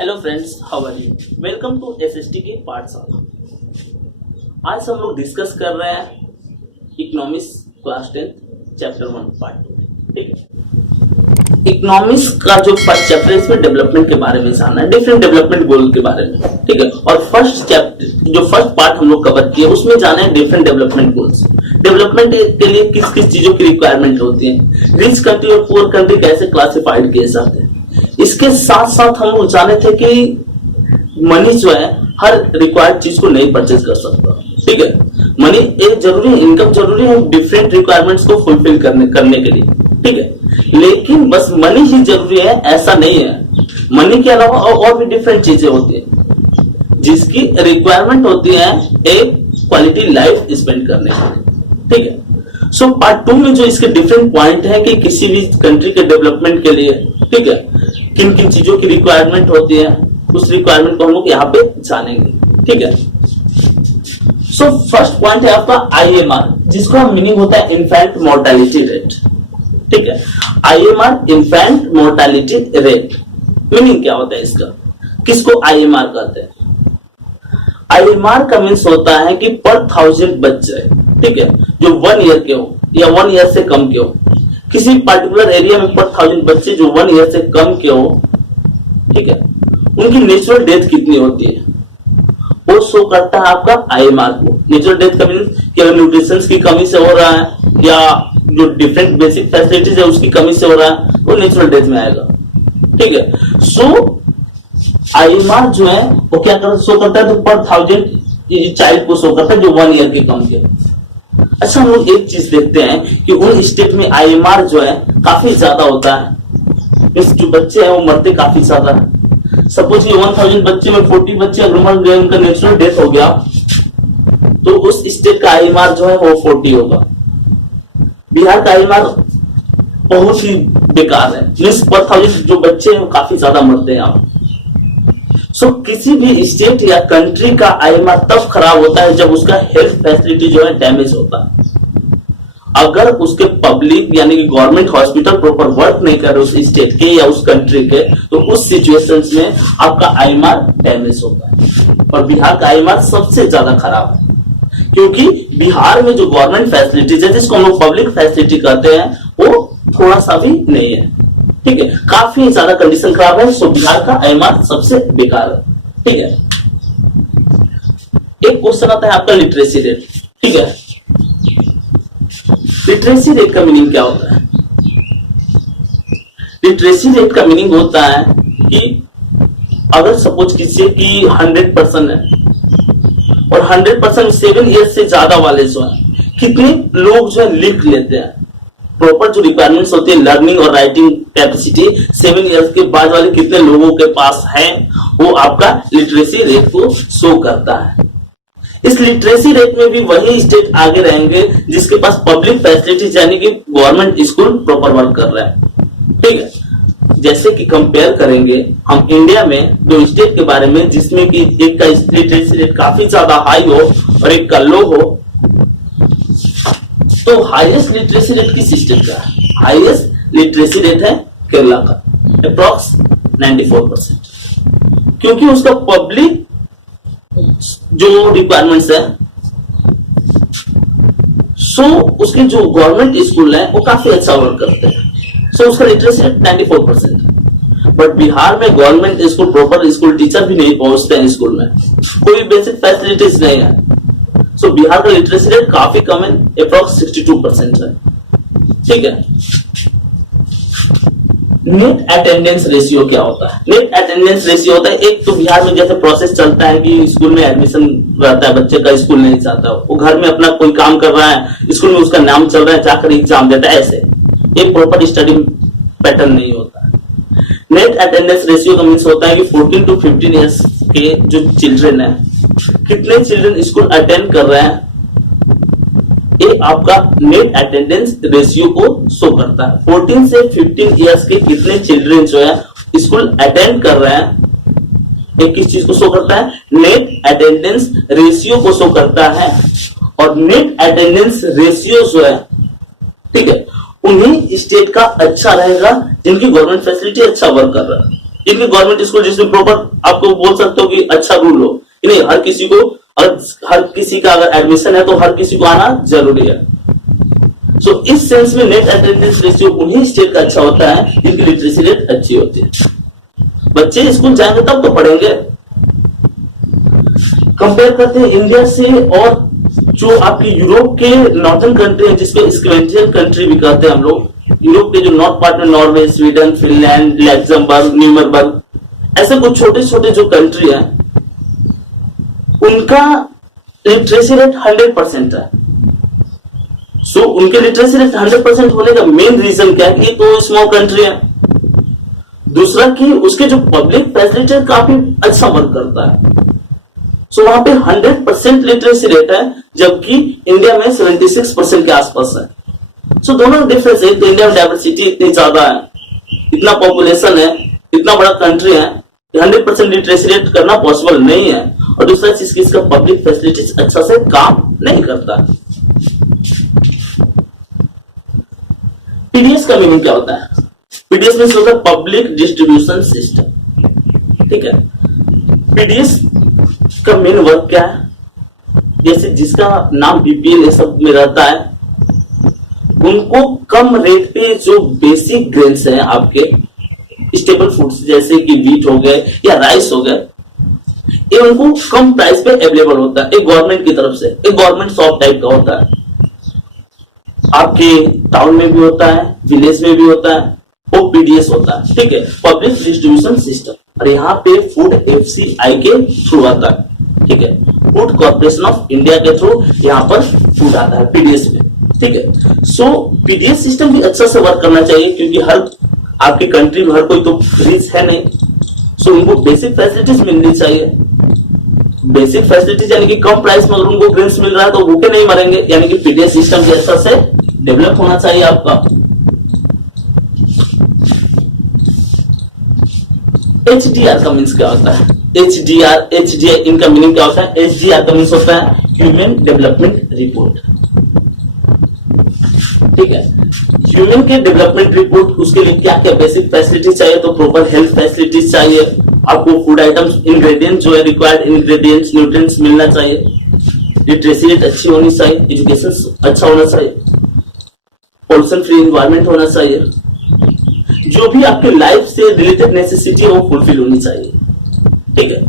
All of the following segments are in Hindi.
Hello friends, how are you? Welcome to SST की पाठशाला। आज हम लोग डिस्कस कर रहे हैं इकोनॉमिक्स क्लास 10 चैप्टर 1 पार्ट 2। ठीक है, इकोनॉमिक्स का जो फर्स्ट चैप्टर है इसमें डेवलपमेंट के बारे में जानना है, डिफरेंट डेवलपमेंट गोल के बारे में। ठीक है, और फर्स्ट चैप्टर जो फर्स्ट पार्ट हम लोग कवर किए उसमें जाना है डिफरेंट डेवलपमेंट गोल्स। डेवलपमेंट के लिए किस किस चीजों की रिक्वायरमेंट होती है, रिच कंट्री और पुअर कंट्री कैसे क्लासिफाइड किए जाते हैं। इसके साथ साथ हम लोग जाने थे कि मनी जो है हर रिक्वायर्ड चीज को नहीं परचेज कर सकता। ठीक है, मनी एक जरूरी है, इनकम जरूरी है डिफरेंट रिक्वायरमेंट्स को फुलफिल करने के लिए। ठीक है, लेकिन बस मनी ही जरूरी है ऐसा नहीं है। मनी के अलावा और भी डिफरेंट चीजें होती है जिसकी रिक्वायरमेंट होती है एक क्वालिटी लाइफ स्पेंड करने के लिए। ठीक है, सो पार्ट 2 में जो इसके डिफरेंट पॉइंट है कि किसी भी कंट्री के डेवलपमेंट के लिए, ठीक है, किन किन चीजों की रिक्वायरमेंट होती है उस रिक्वायरमेंट को हम लोग यहाँ पे जानेंगे। ठीक है, सो फर्स्ट पॉइंट है आपका आईएमआर, जिसका मीनिंग होता है इन्फेंट मोर्टेलिटी रेट। ठीक है, IMR infant mortality rate meaning क्या होता है इसका, किसको आईएमआर कहते हैं? आईएमआर का मीन्स होता है कि पर 1000 बच्चे, ठीक है, जो 1 ईयर के हो या 1 ईयर से कम के हो, किसी पर्टिकुलर एरिया में पर 1000 बच्चे जो 1 ईयर से कम के हो, ठीक है, उनकी नेचुरल डेथ कितनी होती है वो शो करता है आपका आईएमआर को। नेचुरल डेथ का मीन्स कि अगर न्यूट्रिशन की कमी से हो रहा है या जो डिफरेंट बेसिक फैसिलिटीज है उसकी कमी से हो रहा है वो नेचुरल डेथ में आएगा। ठीक है, सो आईएमआर जो है वो क्या शो करता है, तो पर 1000 चाइल्ड को शो करता है जो 1 ईयर के कम के। अच्छा, हम लोग एक चीज देखते हैं कि उन स्टेट में आईएमआर जो है काफी ज्यादा होता है, जो बच्चे हैं वो मरते काफी ज्यादा है। सपोज ये 1000 बच्चे में 40 बच्चे अगर मर गए, उनका नेचुरल डेथ हो गया, तो उस स्टेट का आईएमआर जो है वो 40 होगा। बिहार का आईएमआर बहुत ही बेकार है, मींस पर 1000 जो बच्चे हैं वो काफी ज्यादा मरते हैं यहाँ। सो किसी भी स्टेट या कंट्री का आईएमआर तब खराब होता है जब उसका हेल्थ फैसिलिटी जो है डैमेज होता है। अगर उसके पब्लिक यानी कि गवर्नमेंट हॉस्पिटल प्रॉपर वर्क नहीं कर रहे उस स्टेट के या उस कंट्री के, तो उस सिचुएशंस में आपका आईएमआर डैमेज होता है। और बिहार का आईएमआर सबसे ज्यादा खराब है क्योंकि बिहार में जो गवर्नमेंट फैसिलिटीज है, जिसको हम लोग पब्लिक फैसिलिटी कहते हैं, वो थोड़ा सा भी नहीं है। ठीक है, काफी ज्यादा कंडीशन खराब है, सो बिहार का आईएमआर सबसे बेकार है। ठीक है, एक क्वेश्चन आता है आपका लिटरेसी रेट। ठीक है, लिटरेसी रेट का मीनिंग क्या होता है? लिटरेसी रेट का मीनिंग होता है कि अगर सपोज किसी की 100% है और 100% 7 ईयर से ज्यादा वाले जो है, कितने लोग जो है लिख लेते हैं, प्रॉपर जो रिक्वायरमेंट्स होती है लर्निंग और राइटिंग कैपेसिटी 7 इयर्स के बाद वाले कितने लोगों के पास है, वो आपका लिटरेसी रेट को शो करता है। इस लिटरेसी रेट में भी वही स्टेट आगे रहेंगे जिसके पास पब्लिक फैसिलिटीज यानी कि गवर्नमेंट स्कूल प्रॉपर वर्क कर रहा है। ठीक है, जैसे कि कंपेयर करेंगे हम इंडिया में दो स्टेट के बारे में जिसमें कि एक का लिटरेसी रेट काफी ज्यादा हाई हो और एक का लो हो, तो हाईएस्ट लिटरेसी रेट किस स्टेट का है? हाईएस्ट लिटरेसी रेट है केरला का, अप्रॉक्स 94%, क्योंकि उसका पब्लिक जो रिक्वायरमेंट्स है, सो उसके जो गवर्नमेंट स्कूल है वो काफी अच्छा वर्क करते हैं, सो उसका लिटरेसी रेट 94% है। बट बिहार में government school proper school teacher भी नहीं पहुंचते हैं स्कूल में, कोई बेसिक फैसिलिटीज नहीं है, सो बिहार का लिटरेसी रेट काफी कम है, अप्रॉक्स 62% है। ठीक है, नेट अटेंडेंस रेशियो क्या होता है? नेट अटेंडेंस रेशियो होता है, एक तो बिहार में जैसे प्रोसेस चलता है कि स्कूल में एडमिशन रहता है, बच्चे का स्कूल नहीं जाता, वो घर में अपना कोई काम कर रहा है, स्कूल में उसका नाम चल रहा है, जाकर एग्जाम देता है, ऐसे एक प्रॉपर स्टडी पैटर्न नहीं होता है। नेट अटेंडेंस रेशियो का मीन्स होता है कि 14 to 15 ईयर्स के जो चिल्ड्रन है, कितने चिल्ड्रन स्कूल अटेंड कर रहे हैं, ये आपका नेट अटेंडेंस रेशियो को शो करता है। 14 से 15 इयर्स के कितने चिल्ड्रन जो है स्कूल अटेंड कर रहे हैं, ये किस चीज को शो करता है? नेट अटेंडेंस रेशियो को शो करता है। और नेट अटेंडेंस रेशियो जो है, ठीक है, उन्हीं स्टेट का अच्छा रहेगा जिनकी गवर्नमेंट फैसिलिटी अच्छा वर्क कर रहा है। इनके गवर्नमेंट स्कूल जिसमें प्रॉपर आपको बोल सकते हो कि अच्छा रूल हो कि नहीं, हर किसी को, हर किसी का अगर एडमिशन है तो हर किसी को आना जरूरी है। सो इस सेंस में नेट अटेंडेंस रेशियो उन्हीं स्टेट का अच्छा होता है जिनकी लिटरेसी रेट अच्छी होती है। बच्चे स्कूल जाएंगे तब तो पढ़ेंगे। कंपेयर करते हैं इंडिया से और जो आपके यूरोप के नॉर्दर्न कंट्री है, जिसको स्कैंडिनेवियन कंट्री भी कहते हैं हम लोग। यूरोप के जो नॉर्थ पार्ट में नॉर्वे, स्वीडन, फिनलैंड, लैक्समबर्ग, न्यूमरबर्ग, ऐसे कुछ छोटे छोटे जो कंट्री है, उनका लिटरेसी रेट 100% है। सो उनके लिटरेसी रेट 100% होने का मेन रीजन क्या है कि तो स्मॉल कंट्री है। दूसरा कि उसके जो पब्लिक फैसिलिटी काफी अच्छा वर्क करता है। सो वहां पे 100% लिटरेसी रेट है, जबकि इंडिया में 76% के आसपास है। सो दोनों डिफरेंस है। तो इंडिया में डाइवर्सिटी इतनी ज्यादा है, इतना पॉपुलेशन है, इतना बड़ा कंट्री है, 100% लिटरेसी रेट करना पॉसिबल नहीं है। और दूसरा चीज की इसका पब्लिक फैसिलिटीज अच्छा से काम नहीं करता। पीडीएस का मीनिंग क्या होता है? पीडीएस में होता है पब्लिक डिस्ट्रीब्यूशन सिस्टम। ठीक है, पीडीएस का मेन वर्क क्या है? जैसे जिसका नाम बीपीएल ये सब में रहता है, उनको कम रेट पे जो बेसिक ग्रेन्स हैं आपके स्टेबल फूड्स जैसे कि व्हीट हो गए या राइस हो गए, ये उनको कम प्राइस पे अवेलेबल होता है। एक गवर्नमेंट की तरफ से, एक गवर्नमेंट शॉप टाइप का होता है। आपके टाउन में भी होता है, विलेज में भी होता है, वो पीडीएस होता है। ठीक है, पब्लिक डिस्ट्रीब्यूशन सिस्टम। और यहाँ पे फूड एफसीआई के थ्रू आता है। ठीक है, फूड कॉर्पोरेशन ऑफ इंडिया के थ्रू यहाँ पर फूड आता है पीडीएस में। ठीक है, सो पीडीएस सिस्टम भी अच्छा से वर्क करना चाहिए, क्योंकि हर आपकी कंट्री में हर कोई तो रिच है नहीं। सो उनको बेसिक फैसिलिटीज मिलनी चाहिए। बेसिक फैसिलिटीज यानी कि कम प्राइस में अगर उनको ग्रेन्स मिल रहा है तो भूखे नहीं मरेंगे। यानी कि पीडीएस सिस्टम भी अच्छा से डेवलप होना चाहिए आपका। एचडीआर का मीन्स क्या होता है? एचडीआई इनका मीनिंग क्या होता है? एचडीआर का मीन्स होता है ह्यूमन डेवलपमेंट रिपोर्ट। ठीक है, ह्यूमन के डेवलपमेंट रिपोर्ट, उसके लिए क्या क्या बेसिक फैसिलिटी चाहिए? तो प्रॉपर हेल्थ फैसिलिटीज चाहिए आपको, फूड आइटम्स, इंग्रेडिएंट्स जो है रिक्वायर्ड इंग्रेडिएंट्स, न्यूट्रिएंट्स मिलना चाहिए, लिटरेसी रेट अच्छी होनी चाहिए, एजुकेशन अच्छा होना चाहिए, पॉल्यूशन फ्री एनवायरनमेंट होना चाहिए, जो भी आपके लाइफ से रिलेटेड नेसेसिटी है वो फुलफिल होनी चाहिए। ठीक है,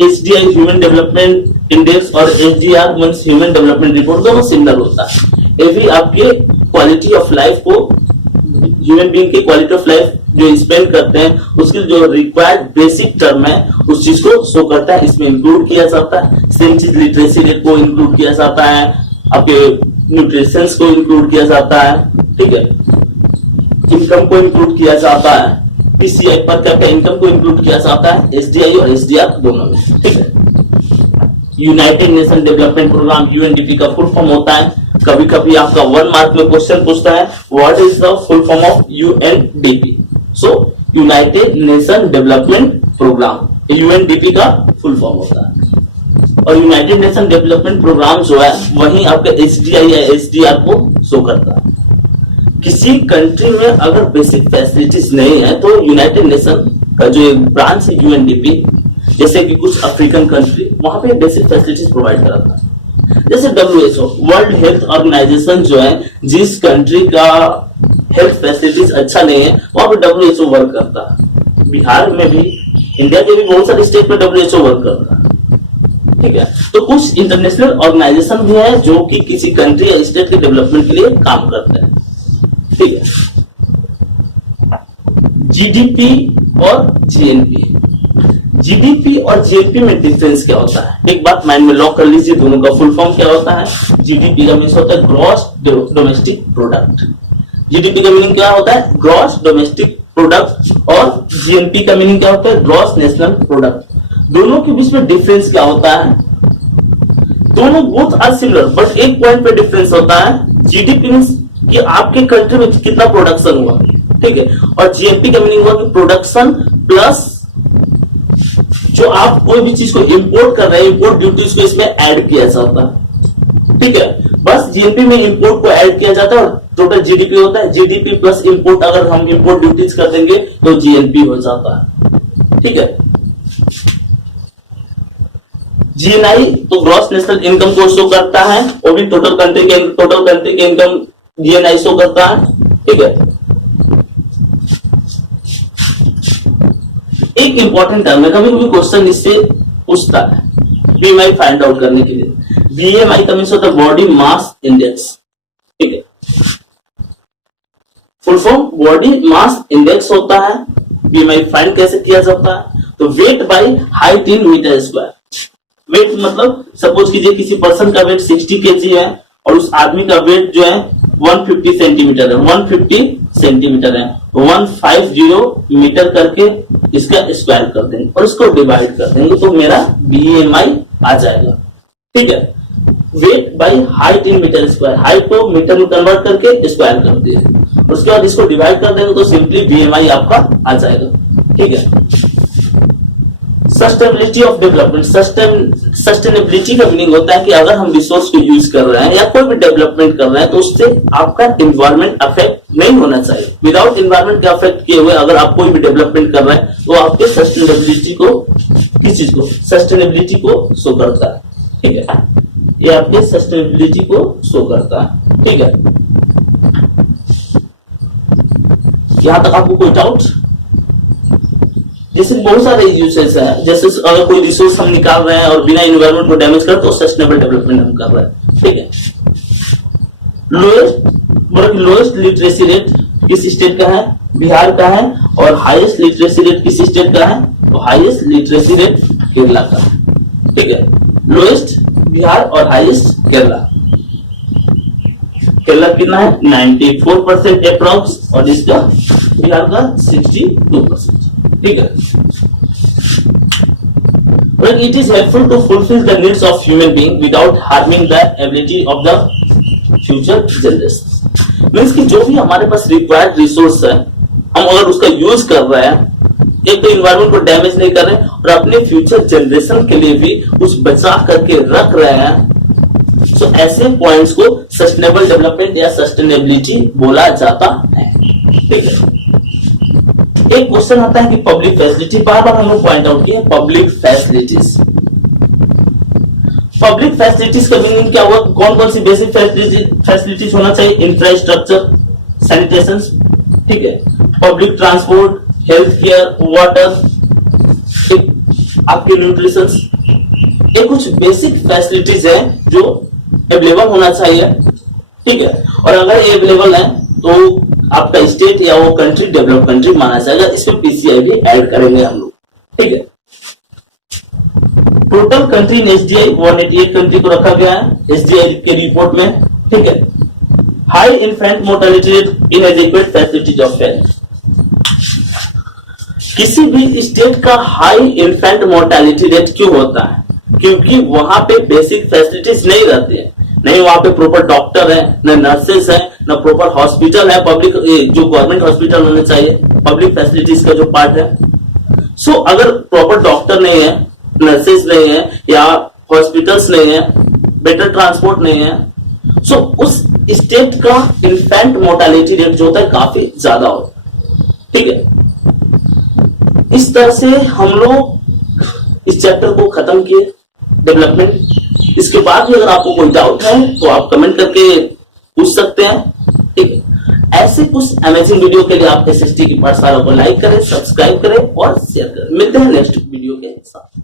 एचडीआई ह्यूमन डेवलपमेंट इंडेक्स और HDR means human development report दोनों सिमिलर होता है। ये भी आपके क्वालिटी ऑफ लाइफ को, ह्यूमन बीइंग के क्वालिटी ऑफ लाइफ जो स्पेंड करते हैं उसके जो रिक्वायर्ड बेसिक टर्म है उस चीज को शो करता है, इसमें इंक्लूड किया जाता है। सेम चीज लिटरेसी रेट को इंक्लूड किया जाता है, आपके न्यूट्रिशंस को इंक्लूड किया जाता है। ठीक है, इनकम को इंक्लूड किया जाता है, पीसीआई पर कैपिटा इनकम को इंक्लूड किया जाता है, एसडीआई और एसडीआर दोनों में। ठीक है, United Nation development programme UNDP का फुल फॉर्म होता है। कभी कभी आपका 1 मार्क में क्वेश्चन पूछता है what is the full form of UNDP? So United Nation development programme, UNDP का फुल फॉर्म होता है। और यूनाइटेड नेशन डेवलपमेंट प्रोग्राम जो है वही आपका एचडीआई या एसडीआर को शो करता है। किसी कंट्री में अगर बेसिक फैसिलिटीज नहीं है तो यूनाइटेड नेशन का जो एक ब्रांच है यूएनडीपी, जैसे कि कुछ अफ्रीकन कंट्री, वहां पे बेसिक फैसिलिटीज प्रोवाइड कराता है। जैसे WHO वर्ल्ड हेल्थ ऑर्गेनाइजेशन जो है, जिस कंट्री का हेल्थ फैसिलिटीज अच्छा नहीं है वहां पे WHO वर्क करता है। बिहार में भी, इंडिया के भी बहुत सारे स्टेट में WHO वर्क करता है। ठीक है, तो कुछ इंटरनेशनल ऑर्गेनाइजेशन भी है जो कि किसी कंट्री या स्टेट के डेवलपमेंट के लिए काम करते हैं। ठीक है, जीडीपी और जीएनपी, जीडीपी और जीएनपी में डिफरेंस क्या होता है? एक बात माइंड में लॉक कर लीजिए, दोनों का फुल फॉर्म क्या होता है? जीडीपी का मीनिंग होता है ग्रॉस डोमेस्टिक प्रोडक्ट। जीडीपी का मीनिंग क्या होता है? Gross domestic product. और जीएनपी का मीनिंग क्या होता है? Gross national product. दोनों के बीच में डिफरेंस क्या होता है? दोनों बोथ आर सिमिलर, बट एक पॉइंट पे डिफरेंस होता है। जीडीपी मींस कि आपके कंट्री में कितना प्रोडक्शन हुआ, ठीक है, और जीएनपी का मीनिंग हुआ कि प्रोडक्शन प्लस जो आप कोई भी चीज को इंपोर्ट कर रहे हैं, इंपोर्ट ड्यूटीज को इसमें ऐड किया जाता है। ठीक है, बस जीएनपी में इंपोर्ट को ऐड किया जाता है और टोटल जीडीपी होता है, जीडीपी प्लस इंपोर्ट, अगर हम इंपोर्ट ड्यूटीज कर देंगे तो जीएनपी हो जाता है। ठीक है, जीएनआई तो ग्रॉस नेशनल इनकम को शो करता है, वो भी टोटल कंट्री के इनकम जीएनआई शो करता है। ठीक है, एक इंपॉर्टेंट टर्म है, कभी कभी क्वेश्चन इससे पूछता है बीएमआई फाइंड आउट करने के लिए। बीएमआई का मींस होता है बॉडी मास इंडेक्स। ठीक है, full form body mass index होता है। बीएमआई फाइंड कैसे किया जाता है, तो weight by height in metre square. Weight मतलब सपोज कीजिए किसी पर्सन का वेट 60 केजी है और उस आदमी का वेट जो है 150 सेंटीमीटर है, 150 सेंटीमीटर है, 150 मीटर करके इसका स्क्वायर कर देंगे और इसको डिवाइड कर देंगे तो मेरा बीएमआई आ जाएगा। ठीक है, weight by height in metre square, height को मीटर में कन्वर्ट करके स्क्वायर कर दिए, उसके बाद इसको डिवाइड कर देंगे तो सिंपली बीएमआई आपका आ जाएगा। ठीक है, सस्टेनेबिलिटी ऑफ डेवलपमेंट, सस्टेनेबिलिटी का मीनिंग होता है कि अगर हम रिसोर्स को यूज कर रहे हैं या कोई भी डेवलपमेंट कर रहे हैं तो उससे आपका इन्वायरमेंट अफेक्ट नहीं होना चाहिए। विदाउट इन्वायरमेंट के अफेक्ट किए हुए अगर आप कोई भी डेवलपमेंट कर रहे हैं तो आपके सस्टेनेबिलिटी को, किस चीज को, सस्टेनेबिलिटी को शो करता है। ठीक है, ये आपके सस्टेनेबिलिटी को शो करता है। ठीक है, यहां तक आपको कोई डाउट? जैसे बहुत सारे यूसेस है, जैसे अगर कोई रिसोर्स हम निकाल रहे हैं और बिना एनवायरनमेंट को डैमेज कर तो सस्टेनेबल डेवलपमेंट हम कर रहे हैं। ठीक है, लोएस्ट लिटरेसी रेट किस स्टेट का है, बिहार का है, और हाईएस्ट लिटरेसी रेट किस स्टेट का है, तो हाईएस्ट लिटरेसी रेट केरला का है। ठीक है, लोएस्ट बिहार और हाईएस्ट केरला। केरला कितना है 94% अप्रॉक्स और इसका बिहार का 62%। ठीक है, when it is helpful to fulfill the needs of human being without harming the ability of the future generations, means कि जो भी हमारे पास रिक्वायर्ड रिसोर्स है हम अगर उसका यूज कर रहे हैं, एक तो इन्वायरमेंट को डैमेज नहीं कर रहे हैं और अपने फ्यूचर जनरेशन के लिए भी कुछ बचा करके रख रहे हैं, तो ऐसे पॉइंट्स को सस्टेनेबल डेवलपमेंट या सस्टेनेबिलिटी बोला जाता है। ठीक है, एक क्वेश्चन आता है कि पब्लिक फैसिलिटी, बार बार हम लोग पॉइंट आउट किए पब्लिक फैसिलिटीज। पब्लिक फैसिलिटीज का मीनिंग क्या हुआ, कौन कौन सी बेसिक फैसिलिटीज होना चाहिए, इंफ्रास्ट्रक्चर, सैनिटेशन, ठीक है, public transport, health care, water, आपके न्यूट्रिशन, ये कुछ बेसिक फैसिलिटीज है जो अवेलेबल होना चाहिए। ठीक है, और अगर ये अवेलेबल है तो आपका स्टेट या वो कंट्री डेवलप कंट्री माना जाएगा। इसमें पीसीआई भी ऐड करेंगे हम लोग। ठीक है, total country in SDI 188 country को रखा गया है एसडीआई के रिपोर्ट में। ठीक है, high infant mortality rate, इनएडिक्वेट facilities of health. किसी भी स्टेट का हाई इन्फेंट मोर्टेलिटी रेट क्यों होता है, क्योंकि वहां पे बेसिक फैसिलिटीज नहीं रहती है, नहीं वहां पे प्रॉपर डॉक्टर है, न नर्सेस है, न प्रॉपर हॉस्पिटल है, पब्लिक जो गवर्नमेंट हॉस्पिटल होने चाहिए, पब्लिक फैसिलिटीज का जो पार्ट है। सो अगर प्रॉपर डॉक्टर नहीं है, नर्सेस नहीं है या हॉस्पिटल्स नहीं है, बेटर ट्रांसपोर्ट नहीं है, सो उस स्टेट का इन्फेंट मोर्टेलिटी रेट जो होता है काफी ज्यादा होता है। ठीक है, इस तरह से हम लोग इस चैप्टर को खत्म किए डेवलपमेंट। इसके बाद भी अगर आपको कोई डाउट है तो आप कमेंट करके पूछ सकते हैं। ठीक है, ऐसे कुछ अमेजिंग वीडियो के लिए आप एसएसटी की पाठशाला को लाइक करें, सब्सक्राइब करें और शेयर करें। मिलते हैं नेक्स्ट वीडियो के साथ।